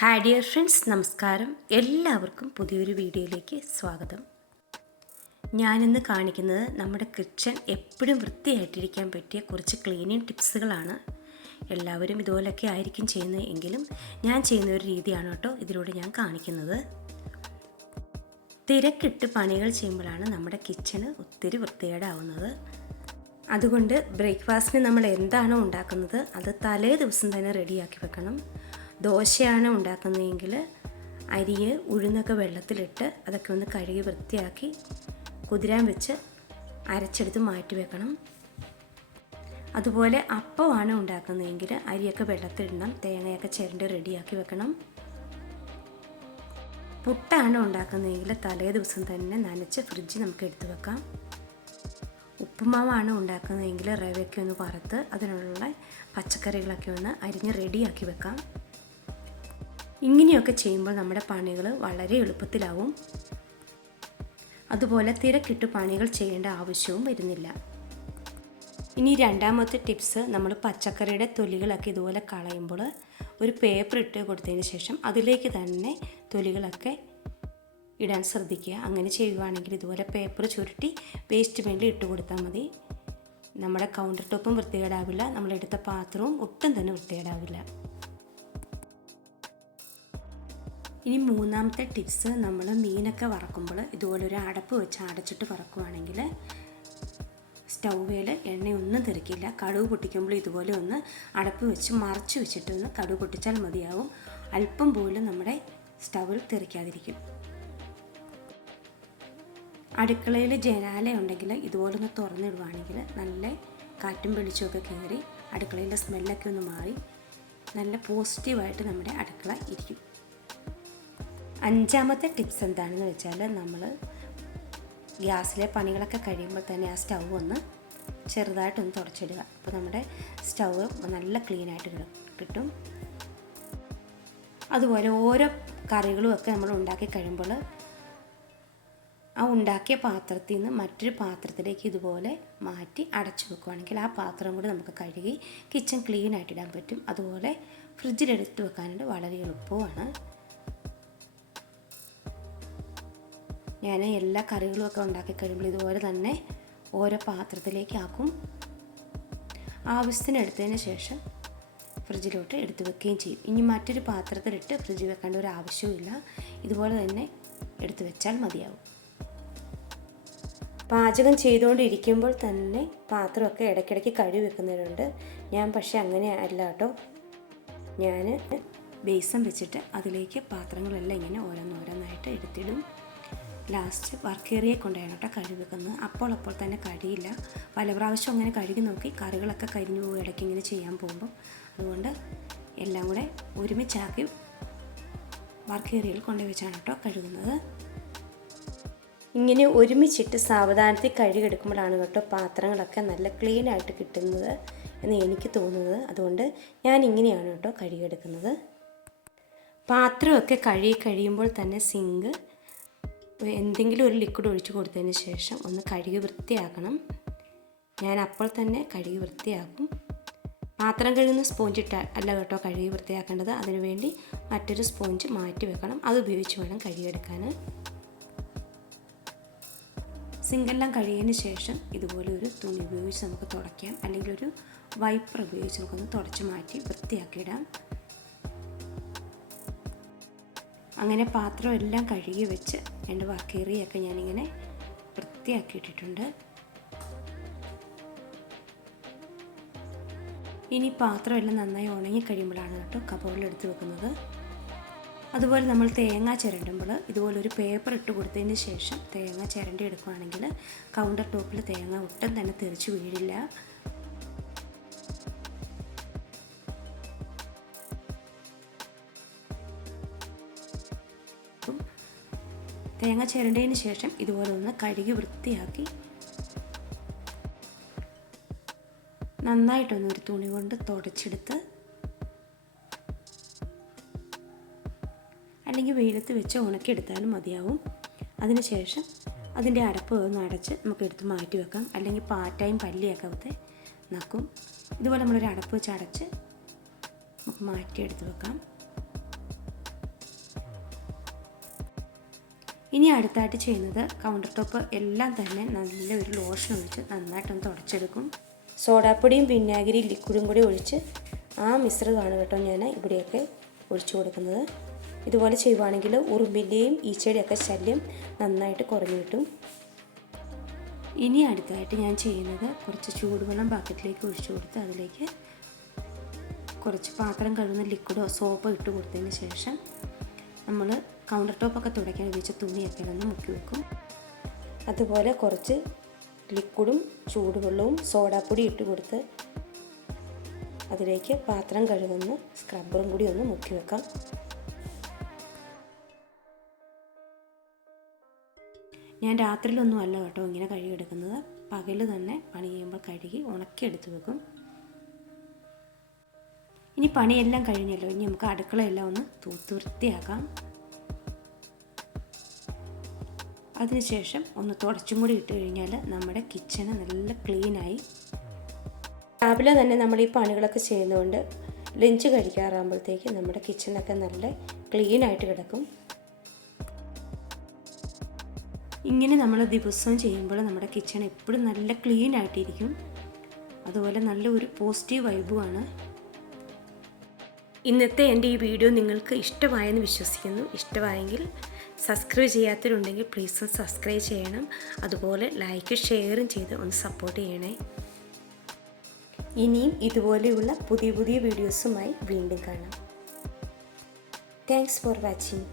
Hi dear friends നമസ്കാരം. എല്ലാവർക്കും പുതിയൊരു വീഡിയോയിലേക്ക് സ്വാഗതം. ഞാനിന്ന് കാണിക്കുന്നത് നമ്മുടെ കിച്ചൺ എപ്പോഴും വൃത്തിയായിട്ടിരിക്കാൻ പറ്റിയ കുറച്ച് ക്ലീനിങ് ടിപ്സുകളാണ് എല്ലാവരും ഇതുപോലൊക്കെ ആയിരിക്കും ചെയ്യുന്നത് എങ്കിലും ഞാൻ ചെയ്യുന്ന ഒരു രീതിയാണ് കേട്ടോ ഇതിലൂടെ ഞാൻ കാണിക്കുന്നത്. തിരക്കിട്ട് പണികൾ ചെയ്യുമ്പോഴാണ് നമ്മുടെ കിച്ചണ് ഒത്തിരി വൃത്തികേടാവുന്നത്. അതുകൊണ്ട് ബ്രേക്ക്ഫാസ്റ്റിന് നമ്മൾ എന്താണോ ഉണ്ടാക്കുന്നത് അത് തലേ ദിവസം തന്നെ റെഡിയാക്കി വെക്കണം. ദോശയാണ് ഉണ്ടാക്കുന്നതെങ്കിൽ അരിയെ ഉഴുന്നൊക്കെ വെള്ളത്തിലിട്ട് അതൊക്കെ ഒന്ന് കഴുകി വൃത്തിയാക്കി കുതിരാൻ വെച്ച് അരച്ചെടുത്ത് മാറ്റി വെക്കണം. അതുപോലെ അപ്പമാണ് ഉണ്ടാക്കുന്നതെങ്കിൽ അരിയൊക്കെ വെള്ളത്തിലിടണം തേങ്ങയൊക്കെ ചിരണ്ടി റെഡിയാക്കി വെക്കണം. പുട്ടാണ് ഉണ്ടാക്കുന്നതെങ്കിൽ തലേ ദിവസം തന്നെ നനച്ച് ഫ്രിഡ്ജ് നമുക്ക് എടുത്തു വെക്കാം. ഉപ്പുമാവാണ് ഉണ്ടാക്കുന്നതെങ്കിൽ റവയൊക്കെ ഒന്ന് വറുത്ത് അതിനുള്ള പച്ചക്കറികളൊക്കെ ഒന്ന് അരിഞ്ഞ് റെഡിയാക്കി വെക്കാം. ഇങ്ങനെയൊക്കെ ചെയ്യുമ്പോൾ നമ്മുടെ പണികൾ വളരെ എളുപ്പത്തിലാവും. അതുപോലെ തിരക്കിട്ട് പണികൾ ചെയ്യേണ്ട ആവശ്യവും വരുന്നില്ല. ഇനി രണ്ടാമത്തെ ടിപ്സ് നമ്മൾ പച്ചക്കറിയുടെ തൊലികളൊക്കെ ഇതുപോലെ കളയുമ്പോൾ ഒരു പേപ്പർ ഇട്ട് കൊടുത്തതിന് ശേഷം അതിലേക്ക് തന്നെ തൊലികളൊക്കെ ഇടാൻ ശ്രദ്ധിക്കുക. അങ്ങനെ ചെയ്യുകയാണെങ്കിൽ ഇതുപോലെ പേപ്പർ ചുരുട്ടി വേസ്റ്റ് ബിന്നിൽ ഇട്ട് കൊടുത്താൽ മതി. നമ്മുടെ കൗണ്ടർ ടോപ്പും വൃത്തികേടാവില്ല. നമ്മളെടുത്ത പാത്രവും ഒട്ടും തന്നെ വൃത്തികേടാവില്ല. ഇനി മൂന്നാമത്തെ ടിപ്സ് നമ്മൾ മീനൊക്കെ വറക്കുമ്പോൾ ഇതുപോലെ ഒരു അടപ്പ് വെച്ച് അടച്ചിട്ട് വറക്കുവാണെങ്കിൽ സ്റ്റൗവേൽ എണ്ണയൊന്നും തെറിക്കില്ല. കടുവ് പൊട്ടിക്കുമ്പോൾ ഇതുപോലെ ഒന്ന് അടപ്പ് വെച്ച് മറച്ച് വെച്ചിട്ട് ഒന്ന് കടുവ് പൊട്ടിച്ചാൽ മതിയാവും. അല്പം പോലും നമ്മുടെ സ്റ്റൗവിൽ തെറിക്കാതിരിക്കും. അടുക്കളയിൽ ജനാല ഉണ്ടെങ്കിൽ ഇതുപോലെ ഒന്ന് തുറന്നിടുവാണെങ്കിൽ നല്ല കാറ്റും വെളിച്ചമൊക്കെ കയറി അടുക്കളയിലെ സ്മെല്ലൊക്കെ ഒന്ന് മാറി നല്ല പോസിറ്റീവായിട്ട് നമ്മുടെ അടുക്കള ഇരിക്കും. അഞ്ചാമത്തെ ടിപ്സ് എന്താണെന്ന് വെച്ചാൽ നമ്മൾ ഗ്യാസിലെ പണികളൊക്കെ കഴിയുമ്പോൾ തന്നെ ആ സ്റ്റൗ ഒന്ന് ചെറുതായിട്ടൊന്ന് തുടച്ചിടുക. അപ്പോൾ നമ്മുടെ സ്റ്റൗ നല്ല ക്ലീനായിട്ട് കിട്ടും. അതുപോലെ ഓരോ കറികളും ഒക്കെ നമ്മൾ ഉണ്ടാക്കി കഴിയുമ്പോൾ ആ ഉണ്ടാക്കിയ പാത്രത്തിൽ നിന്ന് മറ്റൊരു പാത്രത്തിലേക്ക് ഇതുപോലെ മാറ്റി അടച്ചു വെക്കുകയാണെങ്കിൽ ആ പാത്രം കൂടി നമുക്ക് കഴുകി കിച്ചൺ ക്ലീൻ ആയിട്ട് ഇടാൻ പറ്റും. അതുപോലെ ഫ്രിഡ്ജിലെടുത്ത് വെക്കാനായിട്ട് വളരെ എളുപ്പമാണ്. ഞാൻ എല്ലാ കറികളും ഒക്കെ ഉണ്ടാക്കി കഴിയുമ്പോൾ ഇതുപോലെ തന്നെ ഓരോ പാത്രത്തിലേക്കാക്കും ആവശ്യത്തിന് എടുത്തതിന് ശേഷം ഫ്രിഡ്ജിലോട്ട് എടുത്തു വെക്കുകയും ചെയ്യും. ഇനി മറ്റൊരു പാത്രത്തിലിട്ട് ഫ്രിഡ്ജിൽ വെക്കേണ്ട ഒരു ആവശ്യവുമില്ല ഇതുപോലെ തന്നെ എടുത്തു വെച്ചാൽ മതിയാവും. പാചകം ചെയ്തുകൊണ്ടിരിക്കുമ്പോൾ തന്നെ പാത്രമൊക്കെ ഇടയ്ക്കിടയ്ക്ക് കഴുകി വെക്കുന്നവരുണ്ട്. ഞാൻ പക്ഷേ അങ്ങനെ അല്ല കേട്ടോ. ഞാൻ ബേസം വെച്ചിട്ട് അതിലേക്ക് പാത്രങ്ങളെല്ലാം ഇങ്ങനെ ഓരോന്നോരോന്നായിട്ട് എടുത്തിടും. ലാസ്റ്റ് വർക്ക് ഏറിയെ കൊണ്ടാണ് കേട്ടോ കഴുകി വെക്കുന്നത്. അപ്പോൾ അപ്പോൾ തന്നെ കഴിയില്ല. പല പ്രാവശ്യം അങ്ങനെ കഴുകി നോക്കി. കറികളൊക്കെ കരിഞ്ഞു പോകും. ഇടയ്ക്ക് ഇങ്ങനെ ചെയ്യാൻ പോകുമ്പോൾ അതുകൊണ്ട് എല്ലാം കൂടെ ഒരുമിച്ചാക്കി വർക്ക് ഏറിയയിൽ കൊണ്ടുവച്ചാണ് കേട്ടോ കഴുകുന്നത്. ഇങ്ങനെ ഒരുമിച്ചിട്ട് സാവധാനത്തിൽ കഴുകിയെടുക്കുമ്പോഴാണ് കേട്ടോ പാത്രങ്ങളൊക്കെ നല്ല ക്ലീൻ ആയിട്ട് കിട്ടുന്നത് എന്ന് എനിക്ക് തോന്നുന്നത്. അതുകൊണ്ട് ഞാൻ ഇങ്ങനെയാണ് കേട്ടോ കഴുകിയെടുക്കുന്നത് പാത്രമൊക്കെ കഴുകി കഴിയുമ്പോൾ തന്നെ സിങ്ക് എന്തെങ്കിലും ഒരു ലിക്വിഡ് ഒഴിച്ച് കൊടുത്തതിന് ശേഷം ഒന്ന് കഴുകി വൃത്തിയാക്കണം. ഞാൻ അപ്പോൾ തന്നെ കഴുകി വൃത്തിയാക്കും. പാത്രം കഴുകുന്ന സ്പോഞ്ച് ഇട്ട അല്ല കേട്ടോ കഴുകി വൃത്തിയാക്കേണ്ടത്. അതിനുവേണ്ടി മറ്റൊരു സ്പോഞ്ച് മാറ്റി വെക്കണം. അത് ഉപയോഗിച്ച് വേണം കഴുകിയെടുക്കാൻ. സിങ്കെല്ലാം കഴിയതിന് ശേഷം ഇതുപോലെ ഒരു തുണി ഉപയോഗിച്ച് നമുക്ക് തുടയ്ക്കാം. അല്ലെങ്കിൽ ഒരു വൈപ്പർ ഉപയോഗിച്ച് നമുക്കൊന്ന് തുടച്ച് മാറ്റി വൃത്തിയാക്കിയിടാം. അങ്ങനെ പാത്രം എല്ലാം കഴുകി വെച്ച് എന്റെ വക്കേറിയൊക്കെ ഞാനിങ്ങനെ വൃത്തിയാക്കിയിട്ടിട്ടുണ്ട്. ഇനി പാത്രം എല്ലാം നന്നായി ഉണങ്ങി കഴിയുമ്പോഴാണ് കേട്ടോ കബോർഡിലെടുത്ത് വെക്കുന്നത്. അതുപോലെ നമ്മൾ തേങ്ങ ചിരണ്ടുമ്പോൾ ഇതുപോലെ ഒരു പേപ്പർ ഇട്ട് കൊടുത്തതിന് ശേഷം തേങ്ങ ചിരണ്ടി എടുക്കുകയാണെങ്കിൽ കൗണ്ടർ ടോപ്പിൽ തേങ്ങ ഒട്ടും തന്നെ തെറിച്ച് വീഴില്ല. തേങ്ങ ചിരണ്ടതിന് ശേഷം ഇതുപോലെ ഒന്ന് കഴുകി വൃത്തിയാക്കി നന്നായിട്ടൊന്ന് ഒരു തുണി കൊണ്ട് തുടച്ചെടുത്ത് അല്ലെങ്കിൽ വെയിലത്ത് വെച്ച് ഉണക്കിയെടുത്താലും മതിയാവും. അതിനുശേഷം അതിന്റെ അടപ്പ് ഒന്ന് അടച്ച് നമുക്ക് എടുത്ത് മാറ്റി വെക്കാം. അല്ലെങ്കിൽ പാറ്റായും പല്ലിയൊക്കെ അവത്തെ നക്കും. ഇതുപോലെ നമ്മളൊരു അടപ്പ് വെച്ച് അടച്ച് നമുക്ക് മാറ്റിയെടുത്ത് വെക്കാം. ഇനി അടുത്തായിട്ട് ചെയ്യുന്നത് കൗണ്ടർ ടോപ്പ് എല്ലാം തന്നെ നല്ല ഒരു ലോഷൻ ഒഴിച്ച് നന്നായിട്ടൊന്ന് തുടച്ചെടുക്കും. സോഡാപ്പൊടിയും വിനാഗിരി ലിക്വിഡും കൂടി ഒഴിച്ച് ആ മിശ്രിതമാണ് കേട്ടോ ഞാൻ ഇവിടെയൊക്കെ ഒഴിച്ചു കൊടുക്കുന്നത്. ഇതുപോലെ ചെയ്യുവാണെങ്കിൽ ഉറുമ്പിന്റെയും ഈച്ചയുടെയൊക്കെ ശല്യം നന്നായിട്ട് കുറഞ്ഞു കിട്ടും. ഇനി അടുത്തായിട്ട് ഞാൻ ചെയ്യുന്നത് കുറച്ച് ചൂടുവെള്ളം ബക്കറ്റിലേക്ക് ഒഴിച്ചു കൊടുത്ത് അതിലേക്ക് കുറച്ച് പാത്രം കഴുകുന്ന ലിക്വിഡോ സോപ്പോ ഇട്ട് കൊടുത്തതിന് ശേഷം നമ്മൾ കൗണ്ടർ ടോപ്പൊക്കെ തുടയ്ക്കാൻ ഉപയോഗിച്ച തുണിയൊക്കെ ഒന്ന് മുക്കി വെക്കും. അതുപോലെ കുറച്ച് ലിക്വിഡും ചൂടുവെള്ളവും സോഡാപ്പൊടി ഇട്ട് കൊടുത്ത് അതിലേക്ക് പാത്രം കഴുകുന്ന സ്ക്രബ്ബറും കൂടി ഒന്ന് മുക്കി വെക്കാം. ഞാൻ രാത്രിയിലൊന്നും അല്ല കേട്ടോ ഇങ്ങനെ കഴുകിയെടുക്കുന്നത്. പകൽ തന്നെ പണി ചെയ്യുമ്പോൾ കഴുകി ഉണക്കിയെടുത്ത് വെക്കും. ഇനി പണിയെല്ലാം കഴിഞ്ഞല്ലോ. ഇനി നമുക്ക് അടുക്കളയെല്ലാം ഒന്ന് തൂത്ത് വൃത്തിയാക്കാം അതിനുശേഷം ഒന്ന് തുടച്ചും കൂടി ഇട്ട് കഴിഞ്ഞാൽ നമ്മുടെ കിച്ചണ് നല്ല ക്ലീനായി രാവിലെ തന്നെ നമ്മൾ ഈ പണികളൊക്കെ ചെയ്യുന്നതുകൊണ്ട് ലഞ്ച് കഴിക്കാറാകുമ്പോഴത്തേക്ക് നമ്മുടെ കിച്ചണൊക്കെ നല്ല ക്ലീനായിട്ട് കിടക്കും. ഇങ്ങനെ നമ്മൾ ദിവസവും ചെയ്യുമ്പോൾ നമ്മുടെ കിച്ചൺ എപ്പോഴും നല്ല ക്ലീൻ ആയിട്ടിരിക്കും. അതുപോലെ നല്ല ഒരു പോസിറ്റീവ് വൈബുമാണ് ഇന്നത്തെ എന്റെ ഈ വീഡിയോ നിങ്ങൾക്ക് ഇഷ്ടമായെന്ന് വിശ്വസിക്കുന്നു. ഇഷ്ടമായെങ്കിൽ സബ്സ്ക്രൈബ് ചെയ്യാത്തവരുണ്ടെങ്കിൽ പ്ലീസ് ഒന്ന് സബ്സ്ക്രൈബ് ചെയ്യണം. അതുപോലെ ലൈക്ക് ഷെയറും ചെയ്ത് ഒന്ന് സപ്പോർട്ട് ചെയ്യണേ. ഇനിയും ഇതുപോലെയുള്ള പുതിയ പുതിയ വീഡിയോസുമായി വീണ്ടും കാണാം. Thanks for watching